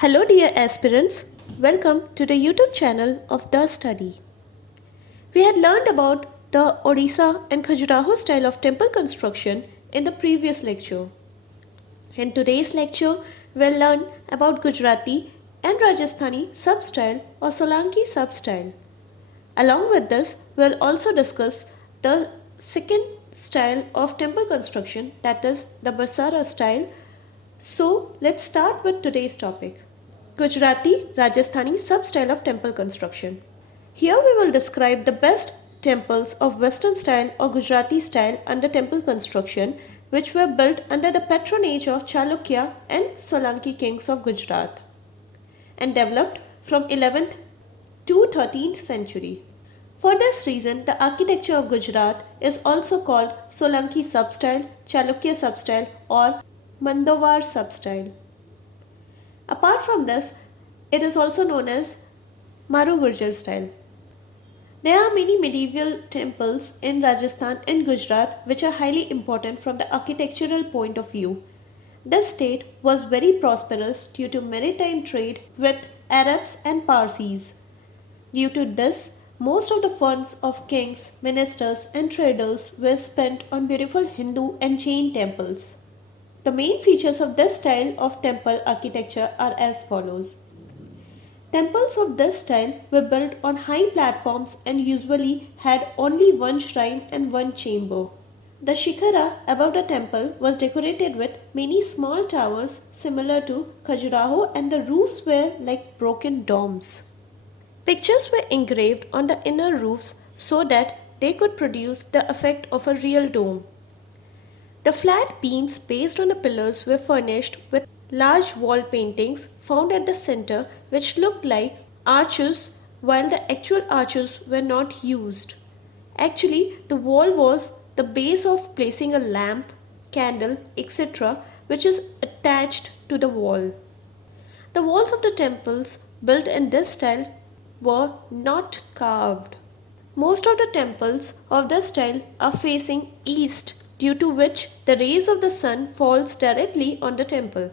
Hello dear aspirants, welcome to the YouTube channel of The Study. We had learned about the Odisha and Khajuraho style of temple construction in the previous lecture. In today's lecture, we'll learn about Gujarati and Rajasthani sub-style or Solanki sub-style. Along with this, we'll also discuss the second style of temple construction, that is the Basara style. So let's start with today's topic. Gujarati Rajasthani sub-style of temple construction. Here we will describe the best temples of Western style or Gujarati style under temple construction which were built under the patronage of Chalukya and Solanki kings of Gujarat and developed from 11th to 13th century. For this reason, the architecture of Gujarat is also called Solanki sub-style, Chalukya sub-style or Mandowar sub-style. Apart from this, it is also known as Maru Gurjar style. There are many medieval temples in Rajasthan and Gujarat which are highly important from the architectural point of view. This state was very prosperous due to maritime trade with Arabs and Parsis. Due to this, most of the funds of kings, ministers and traders were spent on beautiful Hindu and Jain temples. The main features of this style of temple architecture are as follows. Temples of this style were built on high platforms and usually had only one shrine and one chamber. The shikhara above the temple was decorated with many small towers similar to Khajuraho and the roofs were like broken domes. Pictures were engraved on the inner roofs so that they could produce the effect of a real dome. The flat beams based on the pillars were furnished with large wall paintings found at the center which looked like arches while the actual arches were not used. Actually, the wall was the base of placing a lamp, candle, etc. which is attached to the wall. The walls of the temples built in this style were not carved. Most of the temples of this style are facing east, due to which the rays of the sun falls directly on the temple.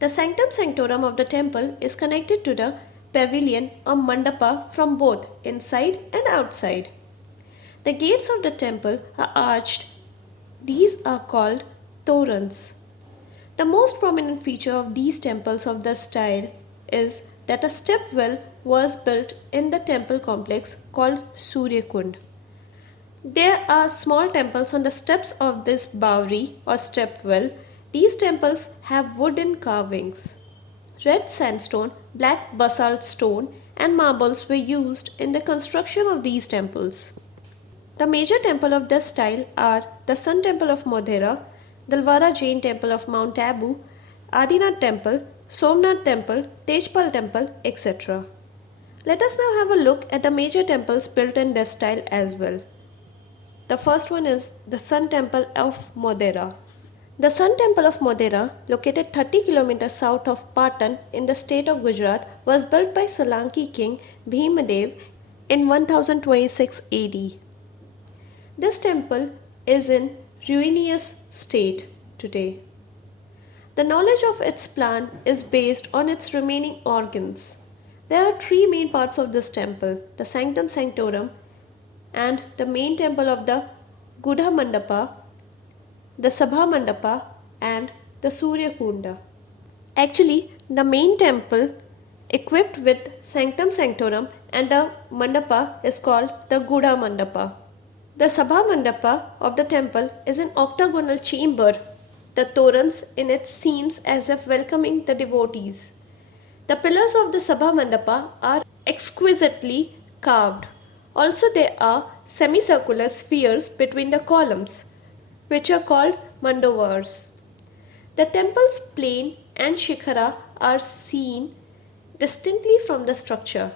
The sanctum sanctorum of the temple is connected to the pavilion or mandapa from both inside and outside. The gates of the temple are arched. These are called torans. The most prominent feature of these temples of this style is that a step well was built in the temple complex called Surya Kund. There are small temples on the steps of this Bawri or step well. These temples have wooden carvings. Red sandstone, black basalt stone and marbles were used in the construction of these temples. The major temple of this style are the Sun Temple of Modhera, Dalwara Jain Temple of Mount Abu, Adinath Temple, Somnath Temple, Tejpal Temple, etc. Let us now have a look at the major temples built in this style as well. The first one is the Sun Temple of Modhera. The Sun Temple of Modhera, located 30 km south of Patan in the state of Gujarat, was built by Solanki king Bhimadev in 1026 AD. This temple is in ruinous state today. The knowledge of its plan is based on its remaining organs. There are three main parts of this temple: the Sanctum Sanctorum, and the main temple of the Gudha Mandapa, the Sabha Mandapa and the Surya Kunda. Actually, the main temple equipped with Sanctum Sanctorum and the Mandapa is called the Gudha Mandapa. The Sabha Mandapa of the temple is an octagonal chamber, the torans in it seems as if welcoming the devotees. The pillars of the Sabha Mandapa are exquisitely carved. Also, there are semicircular spheres between the columns, which are called mandovars. The temple's plane and shikhara are seen distinctly from the structure.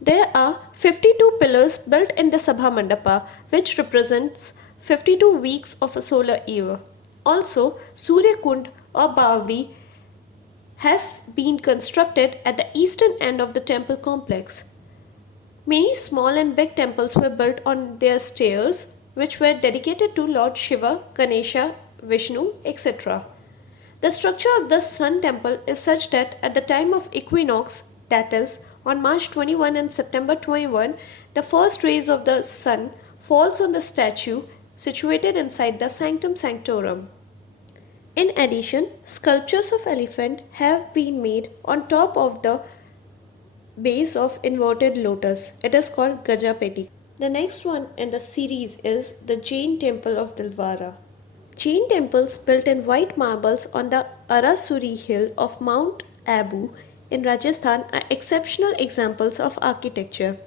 There are 52 pillars built in the Sabha Mandapa, which represents 52 weeks of a solar year. Also, Surya Kund or Bawri has been constructed at the eastern end of the temple complex. Many small and big temples were built on their stairs, which were dedicated to Lord Shiva, Ganesha, Vishnu, etc. The structure of the Sun Temple is such that at the time of equinox, that is, on March 21 and September 21, the first rays of the sun falls on the statue situated inside the Sanctum Sanctorum. In addition, sculptures of elephant have been made on top of the base of inverted lotus. It is called Gajapeti. The next one in the series is the Jain Temple of Dilwara. Jain temples built in white marbles on the Arasuri hill of Mount Abu in Rajasthan are exceptional examples of architecture.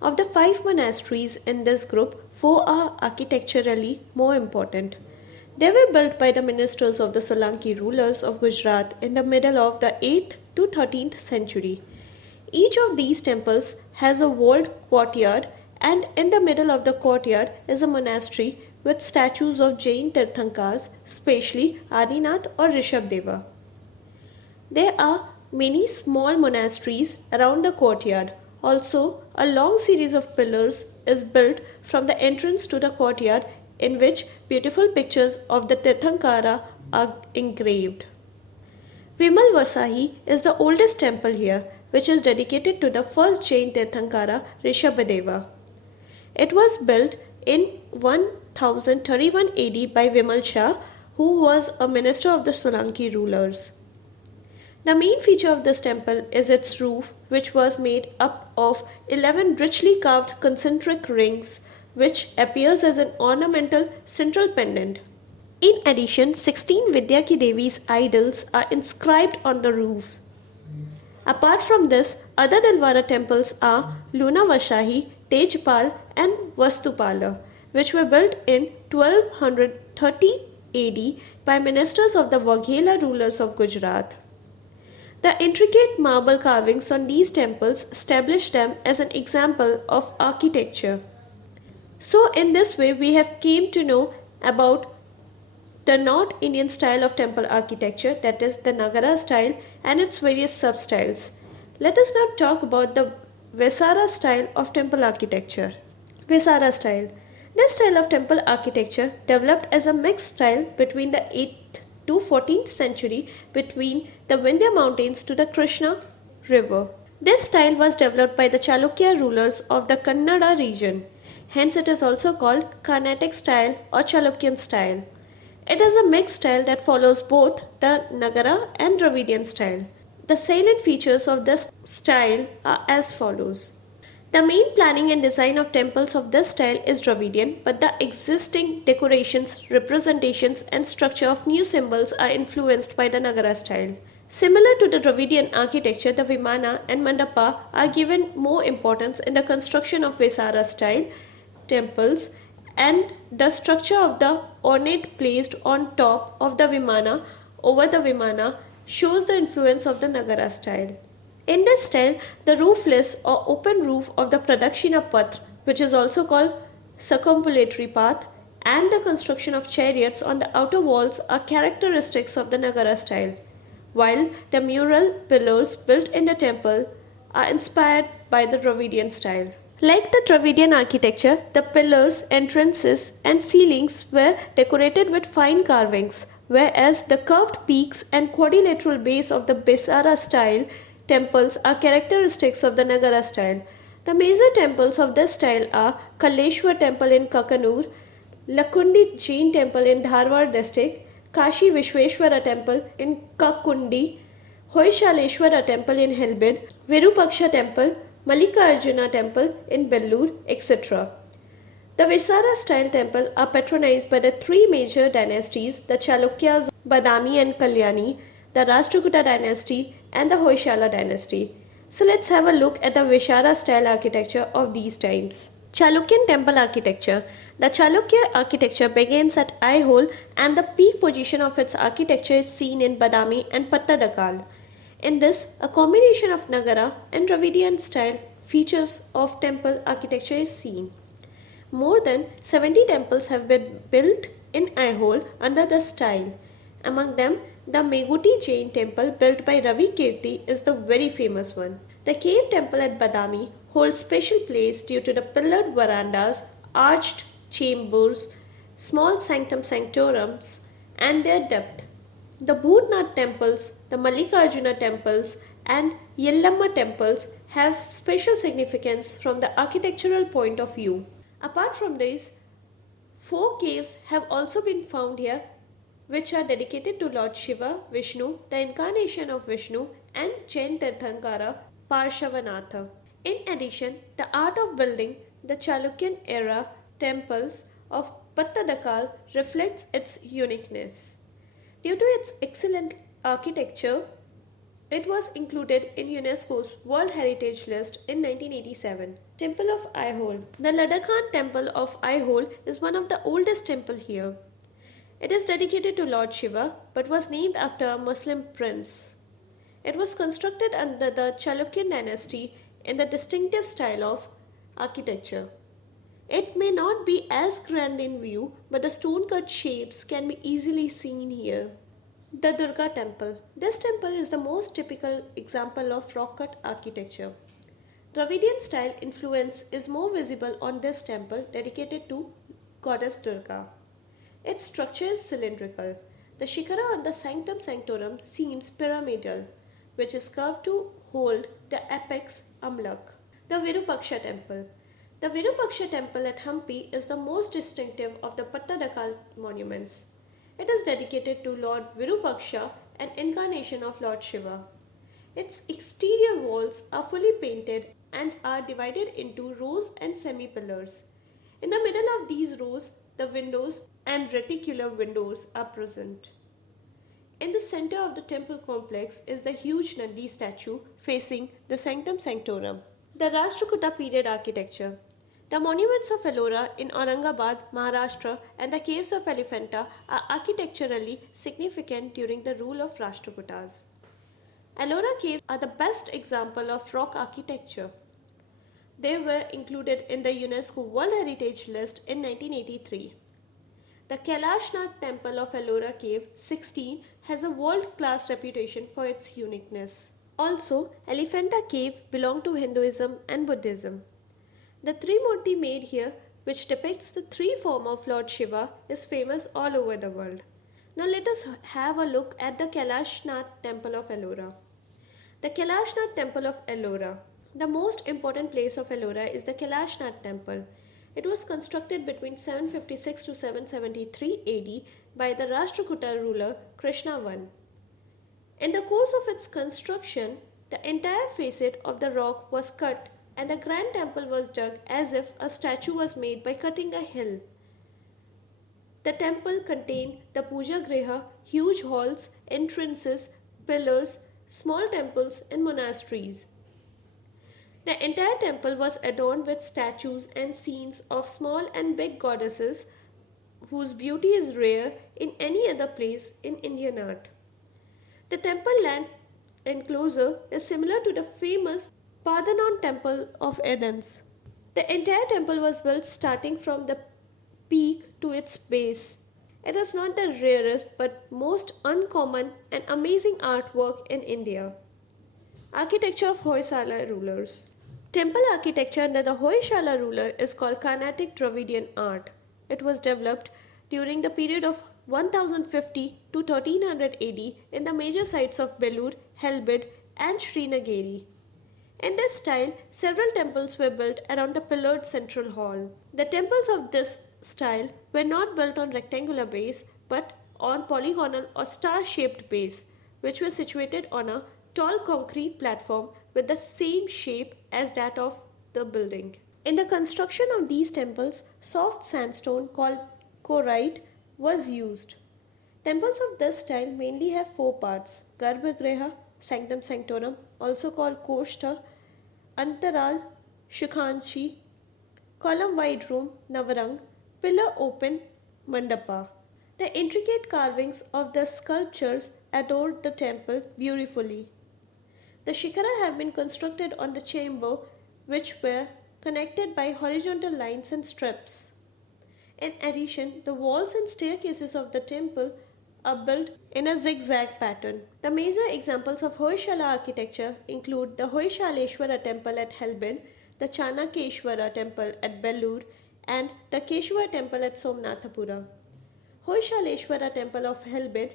Of the 5 monasteries in this group, 4 are architecturally more important. They were built by the ministers of the Solanki rulers of Gujarat in the middle of the 8th to 13th century. Each of these temples has a walled courtyard, and in the middle of the courtyard is a monastery with statues of Jain Tirthankars, especially Adinath or Rishabdeva. There are many small monasteries around the courtyard. Also, a long series of pillars is built from the entrance to the courtyard in which beautiful pictures of the Tirthankara are engraved. Vimal Vasahi is the oldest temple here, which is dedicated to the first Jain Tirthankara, Rishabdeva. It was built in 1031 AD by Vimal Shah, who was a minister of the Solanki rulers. The main feature of this temple is its roof, which was made up of 11 richly carved concentric rings, which appears as an ornamental central pendant. In addition, 16 Vidyaki Devi's idols are inscribed on the roof. Apart from this, other Dilwara temples are Luna Vashahi, Tejpal and Vastupala, which were built in 1230 AD by ministers of the Waghela rulers of Gujarat. The intricate marble carvings on these temples establish them as an example of architecture. So in this way we have came to know about the North Indian style of temple architecture, that is the Nagara style and its various sub-styles. Let us now talk about the Vesara style of temple architecture. Vesara style. This style of temple architecture developed as a mixed style between the 8th to 14th century between the Vindhya mountains to the Krishna river. This style was developed by the Chalukya rulers of the Kannada region. Hence it is also called Carnatic style or Chalukyan style. It is a mixed style that follows both the Nagara and Dravidian style. The salient features of this style are as follows. The main planning and design of temples of this style is Dravidian, but the existing decorations, representations and structure of new symbols are influenced by the Nagara style. Similar to the Dravidian architecture, the Vimana and Mandapa are given more importance in the construction of Vesara style temples, and the structure of the ornate placed on top of the Vimana over the Vimana shows the influence of the Nagara style. In this style, the roofless or open roof of the Pradakshina Path, which is also called circumambulatory path, and the construction of chariots on the outer walls are characteristics of the Nagara style, while the mural pillars built in the temple are inspired by the Dravidian style. Like the Dravidian architecture, the pillars, entrances and ceilings were decorated with fine carvings, whereas the curved peaks and quadrilateral base of the Vesara style temples are characteristics of the Nagara style. The major temples of this style are Kaleshwar temple in Kakanur, Lakundi Jain temple in Dharwad district, Kashi Vishweshwara temple in Kakundi, Hoyshaleshwara temple in Helbid, Virupaksha temple, Mallikarjuna temple in Bellur, etc. The Vesara style temple are patronized by the 3 major dynasties, the Chalukyas, Badami and Kalyani, the Rashtrakuta dynasty and the Hoysala dynasty. So let's have a look at the Vesara style architecture of these times. Chalukyan temple architecture. The Chalukya architecture begins at Aihole and the peak position of its architecture is seen in Badami and Pattadakal. In this, a combination of Nagara and Dravidian style features of temple architecture is seen. More than 70 temples have been built in Aihole under the style. Among them, the Meguti Jain temple built by Ravi Kirti is the very famous one. The cave temple at Badami holds special place due to the pillared verandas, arched chambers, small sanctum sanctorums and their depth. The Bhutnath temples, the Mallikarjuna temples, and Yellamma temples have special significance from the architectural point of view. Apart from this, four caves have also been found here which are dedicated to Lord Shiva, Vishnu, the incarnation of Vishnu, and Jain Tirthankara Parshavanatha. In addition, the art of building the Chalukyan era temples of Pattadakal reflects its uniqueness. Due to its excellent architecture, it was included in UNESCO's World Heritage List in 1987. Temple of Aihole. The Ladakhan Temple of Aihole is one of the oldest temples here. It is dedicated to Lord Shiva but was named after a Muslim prince. It was constructed under the Chalukyan dynasty in the distinctive style of architecture. It may not be as grand in view, but the stone-cut shapes can be easily seen here. The Durga Temple. This temple is the most typical example of rock-cut architecture. Dravidian style influence is more visible on this temple dedicated to goddess Durga. Its structure is cylindrical. The shikara on the sanctum sanctorum seems pyramidal, which is curved to hold the apex Amlak. The Virupaksha Temple. The Virupaksha Temple at Hampi is the most distinctive of the Pattadakal monuments. It is dedicated to Lord Virupaksha, an incarnation of Lord Shiva. Its exterior walls are fully painted and are divided into rows and semi-pillars. In the middle of these rows, the windows and reticular windows are present. In the center of the temple complex is the huge Nandi statue facing the sanctum sanctorum. The Rashtrakuta period architecture. The monuments of Ellora in Aurangabad, Maharashtra and the caves of Elephanta are architecturally significant during the rule of Rashtrakutas. Ellora caves are the best example of rock architecture. They were included in the UNESCO World Heritage List in 1983. The Kailashnath Temple of Ellora Cave 16 has a world-class reputation for its uniqueness. Also, Elephanta Cave belong to Hinduism and Buddhism. The Trimurti made here, which depicts the three forms of Lord Shiva, is famous all over the world. Now let us have a look at the Kailashnath Temple of Ellora. The Kailashnath Temple of Ellora. The most important place of Ellora is the Kailashnath Temple. It was constructed between 756 to 773 AD by the Rashtrakuta ruler Krishna I. In the course of its construction, the entire facet of the rock was cut and a grand temple was dug as if a statue was made by cutting a hill. The temple contained the Puja Griha, huge halls, entrances, pillars, small temples and monasteries. The entire temple was adorned with statues and scenes of small and big goddesses whose beauty is rare in any other place in Indian art. The temple land enclosure is similar to the famous Parthenon Temple of Athens. The entire temple was built starting from the peak to its base. It is not the rarest but most uncommon and amazing artwork in India. Architecture of Hoysala rulers. Temple architecture under the Hoysala ruler is called Carnatic Dravidian art. It was developed during the period of 1050 to 1300 AD in the major sites of Belur, Helbid and Srinageri. In this style, several temples were built around a pillared central hall. The temples of this style were not built on rectangular base but on polygonal or star-shaped base, which were situated on a tall concrete platform with the same shape as that of the building. In the construction of these temples, soft sandstone called korite was used. Temples of this style mainly have four parts: Garbhagriha, Sanctum Sanctorum, also called Koshta, Antaral, Shikhanshi, column wide room, Navarang, pillar open, Mandapa. The intricate carvings of the sculptures adored the temple beautifully. The shikara have been constructed on the chamber which were connected by horizontal lines and strips. In addition, the walls and staircases of the temple are built in a zigzag pattern. The major examples of Hoysala architecture include the Hoysaleshwara temple at Helbin, the Chanakeshwara temple at Belur, and the Keshwara temple at Somnathapura. Hoysaleshwara temple of Helbin.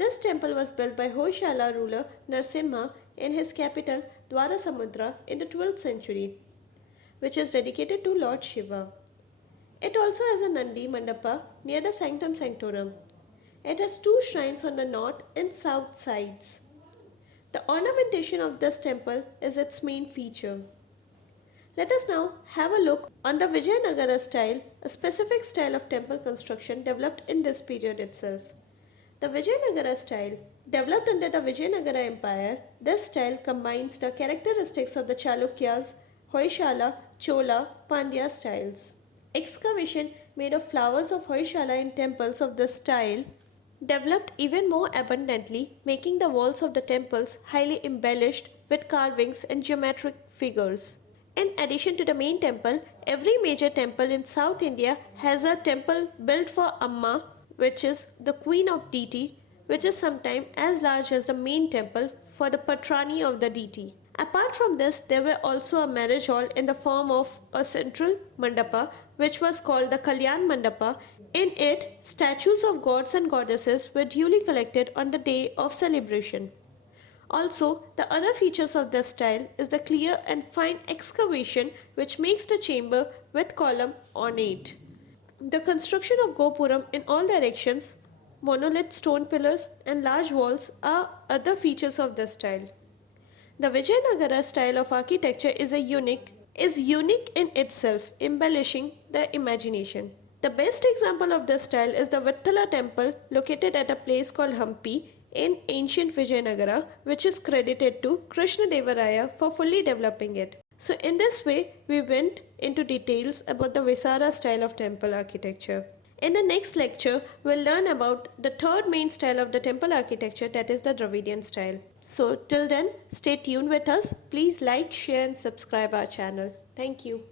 This temple was built by Hoysala ruler Narasimha in his capital Dwarasamudra in the 12th century, which is dedicated to Lord Shiva. It also has a Nandi Mandapa near the Sanctum Sanctorum. It has two shrines on the north and south sides. The ornamentation of this temple is its main feature. Let us now have a look on the Vijayanagara style, a specific style of temple construction developed in this period itself. The Vijayanagara style, developed under the Vijayanagara Empire, this style combines the characteristics of the Chalukyas, Hoysala, Chola, Pandya styles. Excavation made of flowers of Hoysala in temples of this style developed even more abundantly, making the walls of the temples highly embellished with carvings and geometric figures. In addition to the main temple, every major temple in South India has a temple built for Amma, which is the queen of deity, which is sometimes as large as the main temple for the patrani of the deity. Apart from this, there were also a marriage hall in the form of a central mandapa, which was called the Kalyan Mandapa. In it, statues of gods and goddesses were duly collected on the day of celebration. Also, the other features of this style is the clear and fine excavation which makes the chamber with column ornate. The construction of Gopuram in all directions, monolith stone pillars and large walls are other features of this style. The Vijayanagara style of architecture is unique in itself, embellishing the imagination. The best example of this style is the Vittala temple located at a place called Hampi in ancient Vijayanagara, which is credited to Krishnadevaraya for fully developing it. So in this way, we went into details about the Visara style of temple architecture. In the next lecture, we'll learn about the third main style of the temple architecture, that is the Dravidian style. So till then, stay tuned with us. Please like, share and subscribe our channel. Thank you.